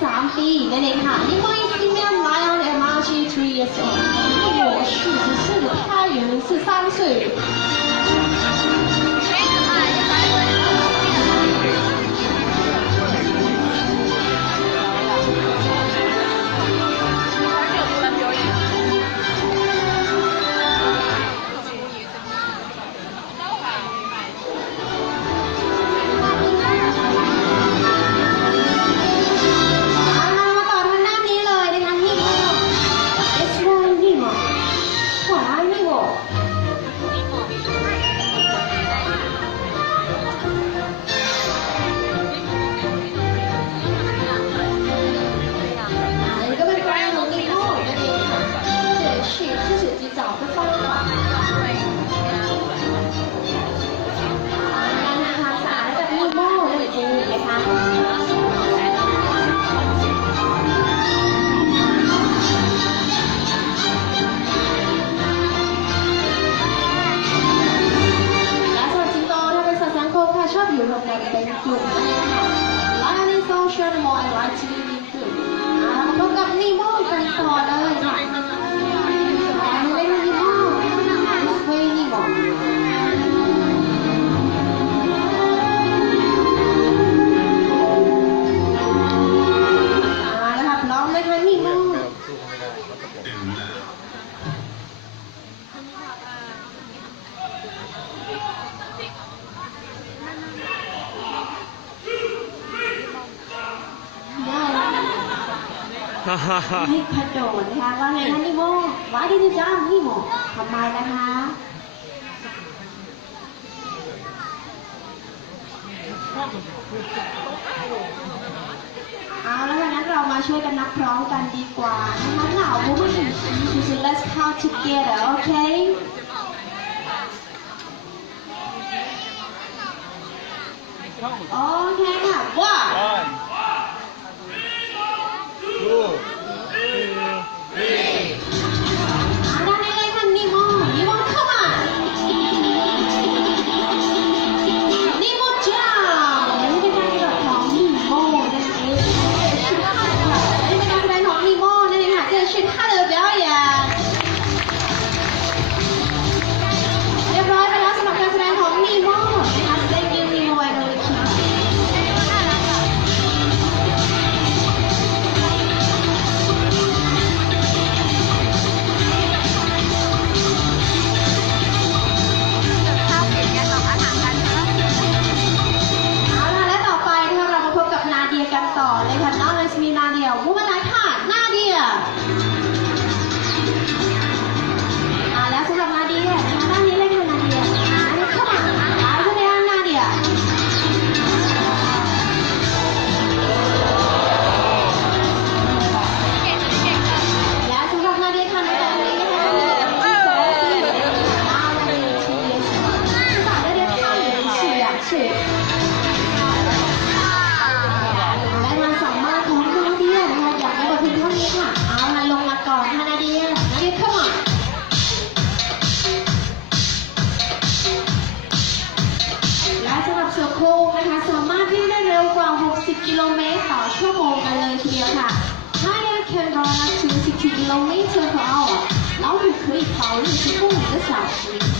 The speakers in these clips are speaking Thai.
三比给你看因为今年马阳的 march three years old 我四十四，他太阳是三岁。 ให้กรโดดนะคะว่าไงนะนี่โมว่าได้นี่จ้างนิโมทำไมนะคะเอาแล้วงั้นเรามาช่วยกันนับพร้อมกันดีกว่านะคะเหล่าผู้ผู้หญิง let's count together okay โอเคค่ะว่า และนาสามารถของคานาเดียนะอยากได้บทเพลงเท่านี้ค่ะ เอาละลงมาก่อนคานาเดียนาเดียเข้ามาและสำหรับเสือโครงนะคะสามารถวิ่งได้เร็วกว่า 60 กิโลเมตรต่อชั่วโมงกันเลยทีเดียวค่ะ Higher can run up to 60 kilometers per hour 老虎可以跑六十公里的小时。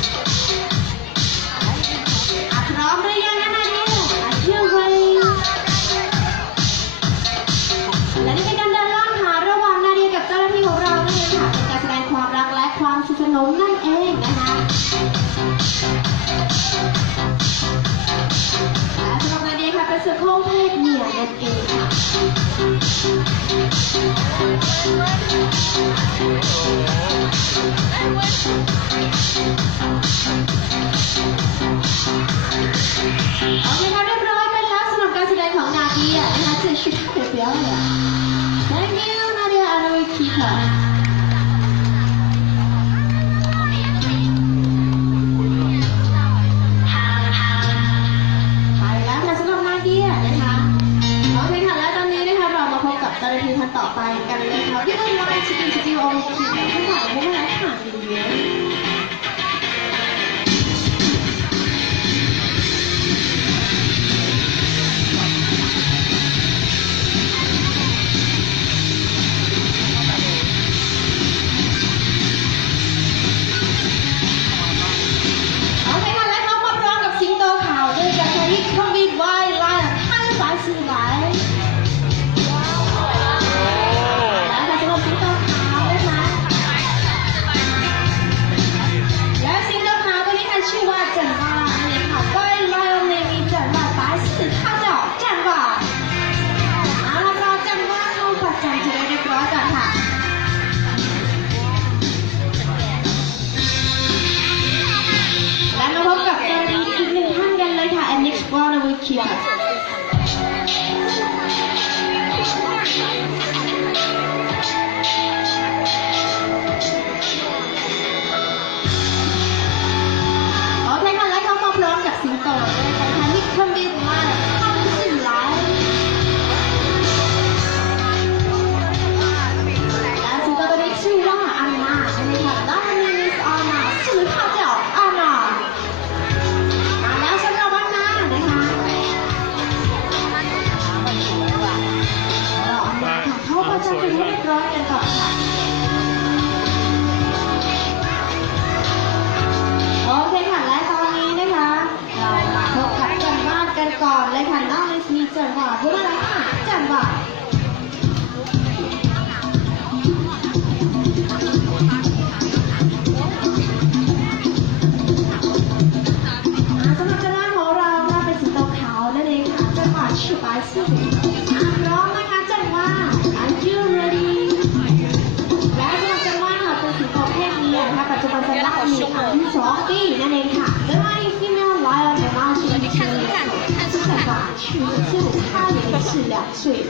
我要าจ कांदासनी चढवा बरोबर आहे ना चढवा สำหรับด้นล่าของเราน่าเป็นสีขาวนั่นเองค่ะจังวะฉูบา 爸去救他也是两岁。